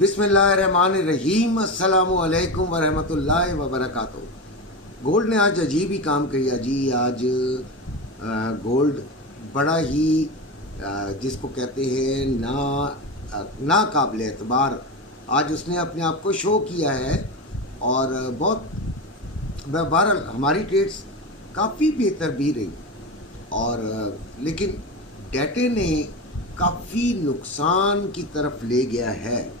बिस्मिल्लाहिर्रहमानिर्रहीम अस्सलामु अलैकुम वरहमतुल्लाहि वबरकातुहू। गोल्ड ने आज अजीब ही काम किया जी। आज गोल्ड बड़ा ही जिसको कहते हैं ना काबिल एतबार आज उसने अपने आप को शो किया है। और बहुत बहरहाल हमारी ट्रेड्स काफ़ी बेहतर भी रही और लेकिन डेटे ने काफ़ी नुकसान की तरफ ले गया है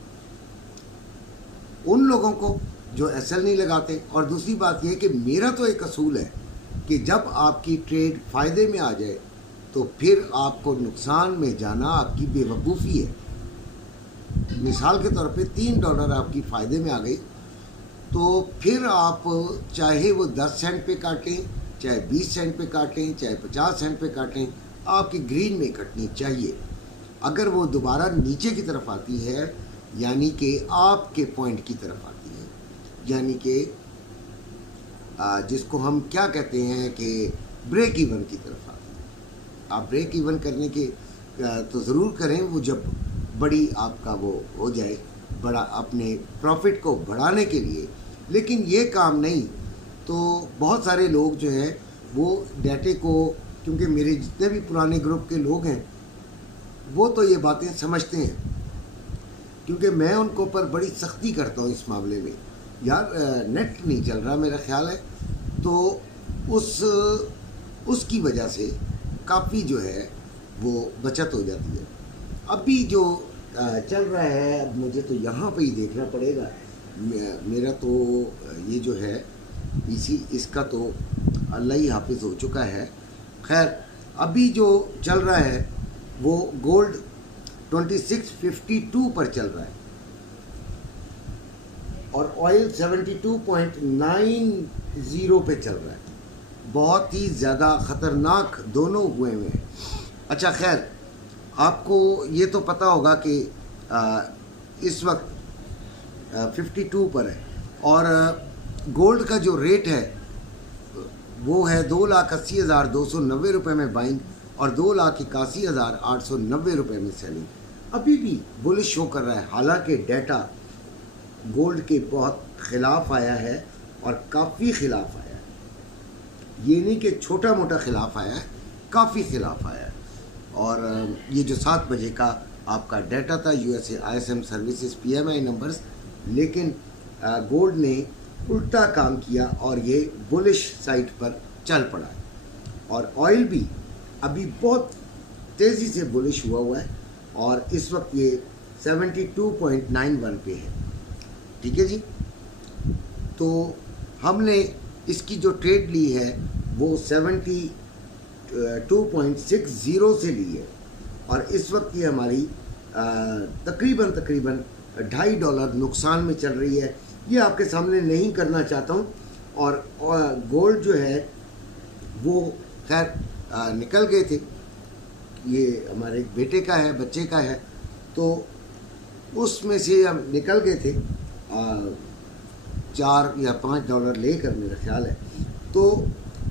उन लोगों को जो एसएल नहीं लगाते। और दूसरी बात यह कि मेरा तो एक असूल है कि जब आपकी ट्रेड फ़ायदे में आ जाए तो फिर आपको नुकसान में जाना आपकी बेवकूफ़ी है। मिसाल के तौर पे $3 आपकी फ़ायदे में आ गई तो फिर आप चाहे वो 10 सेंट पे काटें, चाहे 20 सेंट पे काटें, चाहे 50 सेंट पे काटें, आपकी ग्रीन में कटनी चाहिए। अगर वो दोबारा नीचे की तरफ आती है यानी कि आपके पॉइंट की तरफ आती है, यानी कि जिसको हम क्या कहते हैं कि ब्रेक इवन की तरफ आती है। आप ब्रेक इवन करने के तो ज़रूर करें वो जब बड़ी आपका वो हो जाए, बड़ा अपने प्रॉफिट को बढ़ाने के लिए। लेकिन ये काम नहीं तो बहुत सारे लोग जो हैं वो डेटे को, क्योंकि मेरे जितने भी पुराने ग्रुप के लोग हैं वो तो ये बातें समझते हैं, क्योंकि मैं उनको पर बड़ी सख्ती करता हूँ इस मामले में। यार नेट नहीं चल रहा मेरा ख्याल है, तो उसकी वजह से काफ़ी जो है वो बचत हो जाती है। अभी जो चल रहा है, अब मुझे तो यहाँ पे ही देखना पड़ेगा। मेरा तो ये जो है इसका तो अल्लाह ही हाफिज़ हो चुका है। खैर अभी जो चल रहा है वो गोल्ड 2652 पर चल रहा है और ऑयल 72.90 पे चल रहा है। बहुत ही ज़्यादा ख़तरनाक दोनों हुए हैं। अच्छा खैर आपको ये तो पता होगा कि इस वक्त 52 पर है और गोल्ड का जो रेट है वो है 2,80,290 रुपये में बाइंग और 2,81,890 रुपये में सेलिंग। अभी भी बुलिश शो कर रहा है, हालांकि डेटा गोल्ड के बहुत ख़िलाफ़ आया है और काफ़ी ख़िलाफ़ आया है। ये नहीं कि छोटा मोटा ख़िलाफ़ आया है, काफ़ी ख़िलाफ़ आया है। और ये जो 7 बजे का आपका डेटा था USA ISM services PMI numbers, लेकिन गोल्ड ने उल्टा काम किया और ये बुलिश साइड पर चल पड़ा है। और ऑयल भी अभी बहुत तेज़ी से बुलिश हुआ है और इस वक्त ये 72.91 पे है। ठीक है जी, तो हमने इसकी जो ट्रेड ली है वो 72.60 से ली है और इस वक्त ये हमारी तकरीबन $2.50 नुकसान में चल रही है। ये आपके सामने नहीं करना चाहता हूँ। और गोल्ड जो है वो खैर निकल गए थे, ये हमारे बेटे का है, बच्चे का है, तो उसमें से हम निकल गए थे $4 या $5 लेकर मेरा ख्याल है, तो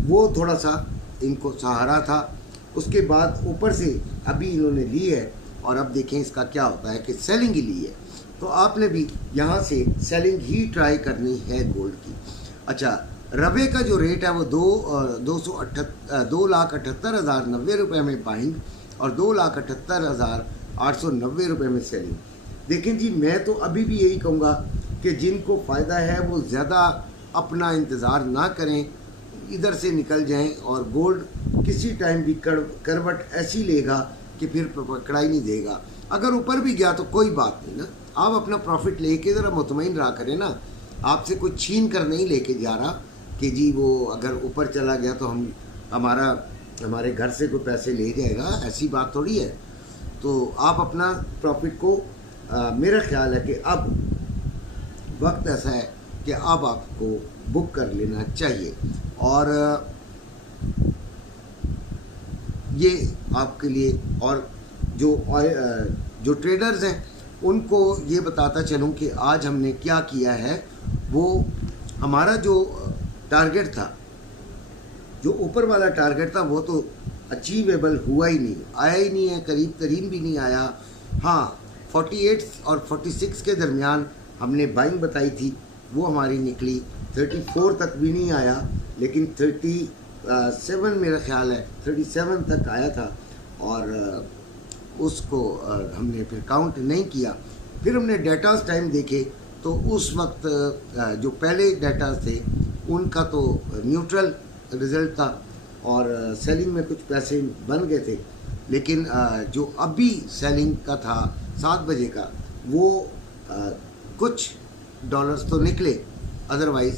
वो थोड़ा सा इनको सहारा था। उसके बाद ऊपर से अभी इन्होंने ली है और अब देखें इसका क्या होता है कि सेलिंग ही ली है, तो आपने भी यहाँ से सेलिंग ही ट्राई करनी है गोल्ड की। अच्छा रबे का जो रेट है वो 2,78,090 रुपये में बाइंग और 2,78,890 रुपये में सेलिंग। देखें जी, मैं तो अभी भी यही कहूँगा कि जिनको फ़ायदा है वो ज़्यादा अपना इंतज़ार ना करें, इधर से निकल जाएं। और गोल्ड किसी टाइम भी करवट ऐसी लेगा कि फिर पकड़ा ही नहीं देगा। अगर ऊपर भी गया तो कोई बात नहीं ना, आप अपना प्रॉफिट लेके ज़रा मुतमईन रहा करें ना। आपसे कोई छीन कर नहीं लेके जा रहा कि जी वो अगर ऊपर चला गया तो हमारे घर से कोई पैसे ले जाएगा, ऐसी बात थोड़ी है। तो आप अपना प्रॉफिट को मेरा ख्याल है कि अब वक्त ऐसा है कि अब आपको बुक कर लेना चाहिए। और ये आपके लिए, और जो ट्रेडर्स हैं उनको ये बताता चलूँ कि आज हमने क्या किया है। वो हमारा जो टारगेट था, जो ऊपर वाला टारगेट था, वो तो अचीवेबल हुआ ही नहीं, आया ही नहीं है, करीब तरीन भी नहीं आया। हाँ 48 और 46 के दरमियान हमने बाइंग बताई थी, वो हमारी निकली। 34 तक भी नहीं आया, लेकिन 37 मेरा ख्याल है 37 तक आया था, और उसको हमने फिर काउंट नहीं किया। फिर हमने डेटास टाइम देखे तो उस वक्त जो पहले डेटास थे उनका तो न्यूट्रल रिज़ल्ट था और सेलिंग में कुछ पैसे बन गए थे, लेकिन जो अभी सेलिंग का था 7 बजे का, वो कुछ डॉलर्स तो निकले, अदरवाइज़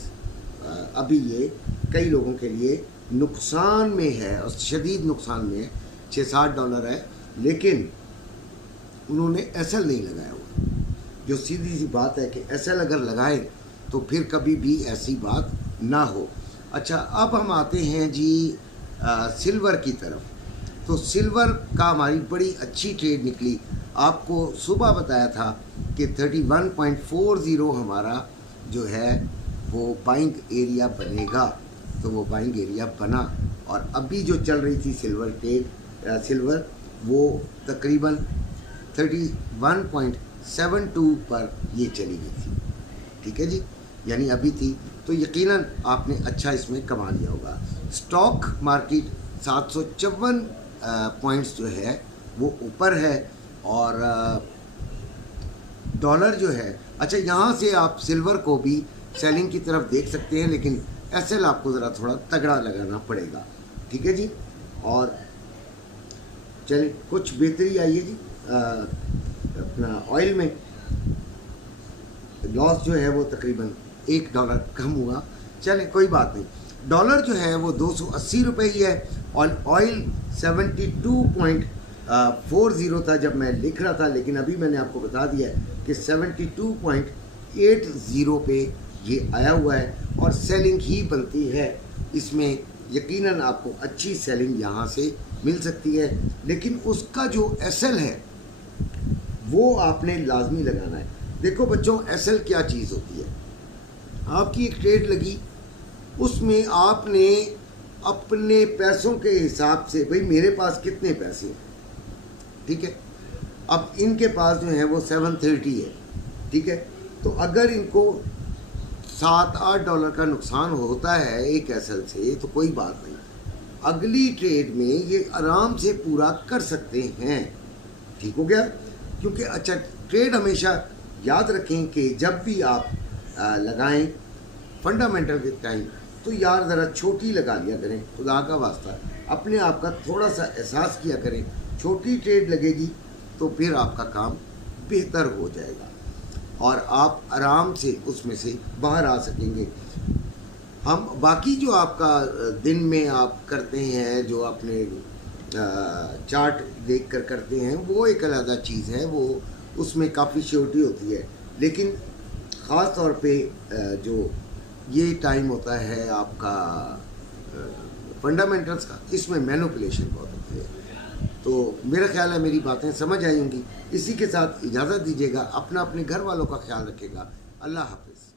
अभी ये कई लोगों के लिए नुकसान में है और शदीद नुकसान में है। 6-7 डॉलर है, लेकिन उन्होंने एसएल नहीं लगाया हुआ। जो सीधी सी बात है कि एसएल अगर लगाए तो फिर कभी भी ऐसी बात ना हो। अच्छा, अब हम आते हैं जी सिल्वर की तरफ। तो सिल्वर का हमारी बड़ी अच्छी ट्रेड निकली। आपको सुबह बताया था कि 31.40 हमारा जो है वो बाइंग एरिया बनेगा, तो वो बाइंग एरिया बना। और अभी जो चल रही थी सिल्वर ट्रेड, सिल्वर वो तकरीबन 31.72 पर ये चली गई थी। ठीक है जी, यानी अभी थी, तो यकीनन आपने अच्छा इसमें कमा लिया होगा। स्टॉक मार्केट 754 पॉइंट्स जो है वो ऊपर है, और डॉलर जो है, अच्छा यहाँ से आप सिल्वर को भी सेलिंग की तरफ देख सकते हैं, लेकिन एसएल आपको ज़रा थोड़ा तगड़ा लगाना पड़ेगा। ठीक है जी, और चलिए कुछ बेहतरी आई है जी। अपना ऑयल में लॉस जो है वो तकरीबन $1 कम हुआ। चले कोई बात नहीं, डॉलर जो है वो 280 रुपये ही है, और ऑयल 72.40 था जब मैं लिख रहा था, लेकिन अभी मैंने आपको बता दिया है कि 72.80 पे ये आया हुआ है, और सेलिंग ही बनती है इसमें। यकीनन आपको अच्छी सेलिंग यहाँ से मिल सकती है, लेकिन उसका जो एसएल है वो आपने लाजमी लगाना है। देखो बच्चों, एसएल क्या चीज़ होती है। आपकी एक ट्रेड लगी, उसमें आपने अपने पैसों के हिसाब से, भाई मेरे पास कितने पैसे हैं, ठीक है, अब इनके पास जो है वो 730 है, ठीक है, तो अगर इनको $7-8 का नुकसान होता है एक एसएल से तो कोई बात नहीं, अगली ट्रेड में ये आराम से पूरा कर सकते हैं। ठीक हो गया, क्योंकि अच्छा ट्रेड हमेशा याद रखें कि जब भी आप लगाएं फंडामेंटल के टाइम, तो यार ज़रा छोटी लगा लिया करें, खुदा का वास्ता अपने आप का थोड़ा सा एहसास किया करें। छोटी ट्रेड लगेगी तो फिर आपका काम बेहतर हो जाएगा और आप आराम से उसमें से बाहर आ सकेंगे। हम बाकी जो आपका दिन में आप करते हैं, जो अपने चार्ट देख कर करते हैं, वो एक अलग चीज़ है, वो उसमें काफ़ी श्योरिटी होती है, लेकिन ख़ास तौर पे जो ये टाइम होता है आपका फंडामेंटल्स का, इसमें मैनिपुलेशन बहुत होती है। तो मेरा ख्याल है मेरी बातें समझ आई होंगी। इसी के साथ इजाज़त दीजिएगा, अपना अपने घर वालों का ख्याल रखिएगा। अल्लाह हाफ़िज़।